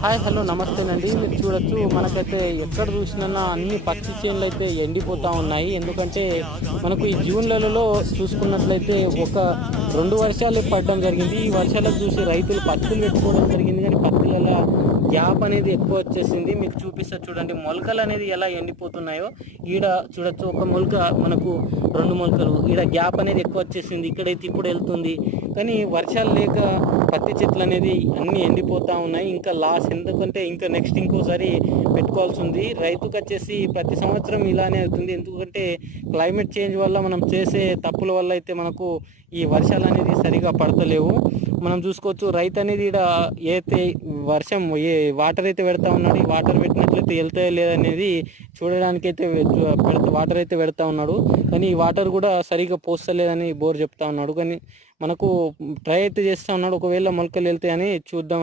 Hi hello నమస్తేనండి. మీరు చూడొచ్చు, మనకైతే ఎక్కడ చూసినా అన్ని పత్తి చేనులు అయితే ఎండిపోతూ ఉన్నాయి. ఎందుకంటే మనకు ఈ జూన్లలో చూసుకున్నట్లయితే ఒక 2 వర్షాలు పడడం జరిగింది. ఈ వర్షాలకు చూసి రైతులు పత్తులు పెట్టుకోవడం జరిగింది, కానీ పత్తులలో గ్యాప్ అనేది ఎక్కువ వచ్చేసింది. మీకు చూపిస్తా చూడండి, మొలకలు అనేది ఎలా ఎండిపోతున్నాయో. ఈడ చూడొచ్చు, ఒక మొలక మనకు 2 మొలకలు, ఈడ గ్యాప్ అనేది ఎక్కువ వచ్చేసింది. ఇక్కడైతే ఇప్పుడు వెళ్తుంది, కానీ వర్షాలు లేక పత్తి చెట్లు అనేది అన్నీ ఎండిపోతూ ఉన్నాయి. ఇంకా లాస్, ఎందుకంటే ఇంకా నెక్స్ట్ ఇంకోసారి పెట్టుకోవాల్సి ఉంది. రైతుకు వచ్చేసి ప్రతి సంవత్సరం ఇలానే అవుతుంది. ఎందుకంటే క్లైమేట్ చేంజ్ వల్ల మనం చేసే తప్పుల వల్ల అయితే మనకు ఈ వర్షాలు అనేది సరిగా పడతలేవు. మనం చూసుకోవచ్చు, రైతు అనేది ఇక్కడ ఏతే వర్షం వాటర్ అయితే పెడతా ఉన్నాడు. ఈ వాటర్ పెట్టినట్లయితే వెళ్తాయో లేదనేది చూడడానికైతే వాటర్ అయితే పెడతా ఉన్నాడు, కానీ ఈ వాటర్ కూడా సరిగా పోస్తలేదని బోర్ చెప్తా ఉన్నాడు. కానీ మనకు ట్రై అయితే చేస్తూ ఉన్నాడు, ఒకవేళ మొలకలు వెళ్తాయని చూద్దామని.